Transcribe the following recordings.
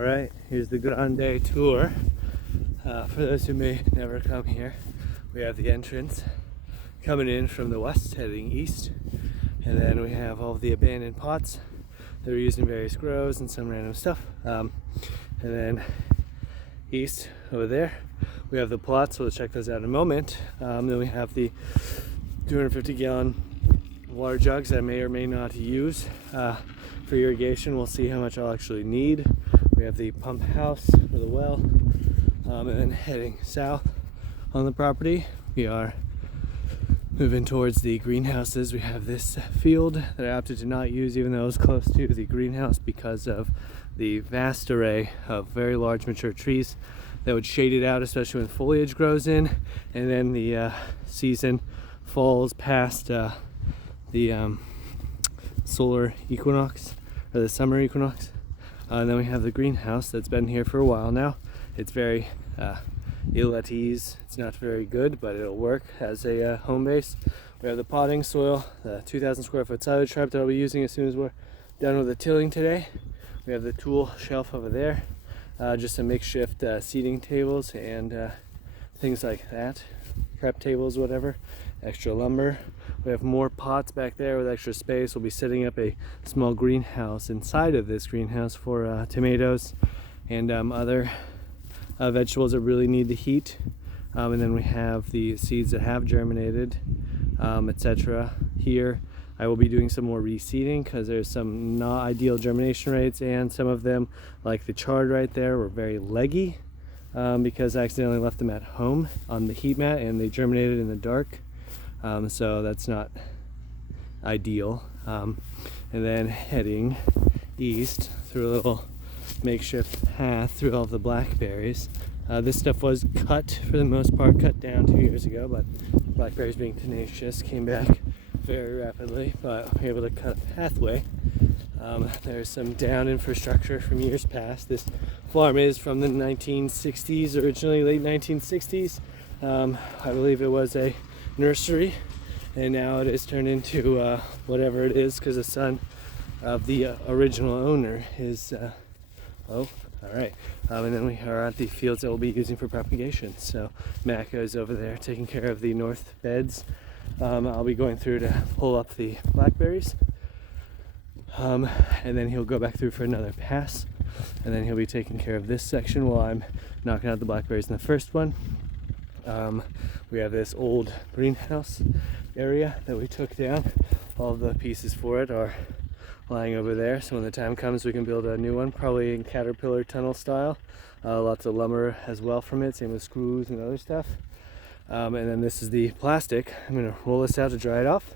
Alright, here's the Grande tour. For those who may never come here, we have the entrance coming in from the west, heading east. And then we have all the abandoned pots that are used in various grows and some random stuff. And then east over there, we have the plots, so we'll check those out in a moment. Then we have the 250-gallon water jugs that I may or may not use for irrigation. We'll see how much I'll actually need. We have the pump house for the well, and then heading south on the property, we are moving towards the greenhouses. We have this field that I opted to not use, even though it was close to the greenhouse, because of the vast array of very large mature trees that would shade it out, especially when foliage grows in, and then the season falls past the solar equinox, or the summer equinox. And then we have the greenhouse that's been here for a while now. It's very ill at ease. It's not very good, but it'll work as a home base. We have the potting soil, the 2,000 square foot silage trap that I'll be using as soon as we're done with the tilling today. We have the tool shelf over there, just some makeshift seating tables and things like that, prep tables, whatever, extra lumber. We have more pots back there with extra space. We'll be setting up a small greenhouse inside of this greenhouse for tomatoes and other vegetables that really need the heat. And then we have the seeds that have germinated, etc. Here I will be doing some more reseeding because there's some not ideal germination rates, and some of them, like the chard right there, were very leggy because I accidentally left them at home on the heat mat and they germinated in the dark. So that's not ideal. And then heading east through a little makeshift path through all of the blackberries. This stuff was cut, for the most part, cut down 2 years ago, but blackberries, being tenacious, came back very rapidly, but we were able to cut a pathway. There's some down infrastructure from years past. This farm is from the 1960s, originally late 1960s. I believe it was a nursery, and now it is turned into whatever it is, because the son of the original owner is alright. And then we are at the fields that we'll be using for propagation. So Matt goes over there taking care of the north beds. I'll be going through to pull up the blackberries, and then he'll go back through for another pass, and then he'll be taking care of this section while I'm knocking out the blackberries in the first one. We have this old greenhouse area that we took down. All the pieces for it are lying over there, so when the time comes we can build a new one, probably in Caterpillar tunnel style. Lots of lumber as well from it, same with screws and other stuff. And then this is the plastic. I'm going to roll this out to dry it off,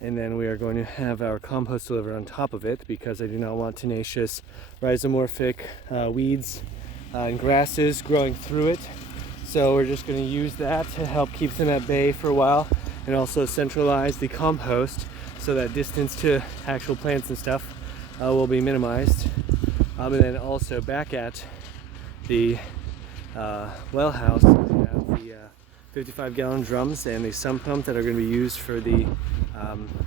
and then we are going to have our compost delivered on top of it, because I do not want tenacious rhizomorphic weeds and grasses growing through it. So we're just going to use that to help keep them at bay for a while, and also centralize the compost so that distance to actual plants and stuff will be minimized. And then also back at the well house, we have the 55-gallon drums and the sump pump that are going to be used for the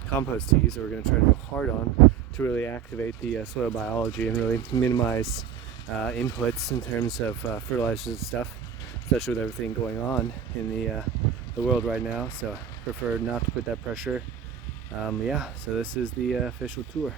compost teas that we're going to try to go hard on to really activate the soil biology and really minimize inputs in terms of fertilizers and stuff, especially with everything going on in the world right now. So I prefer not to put that pressure. So this is the official tour.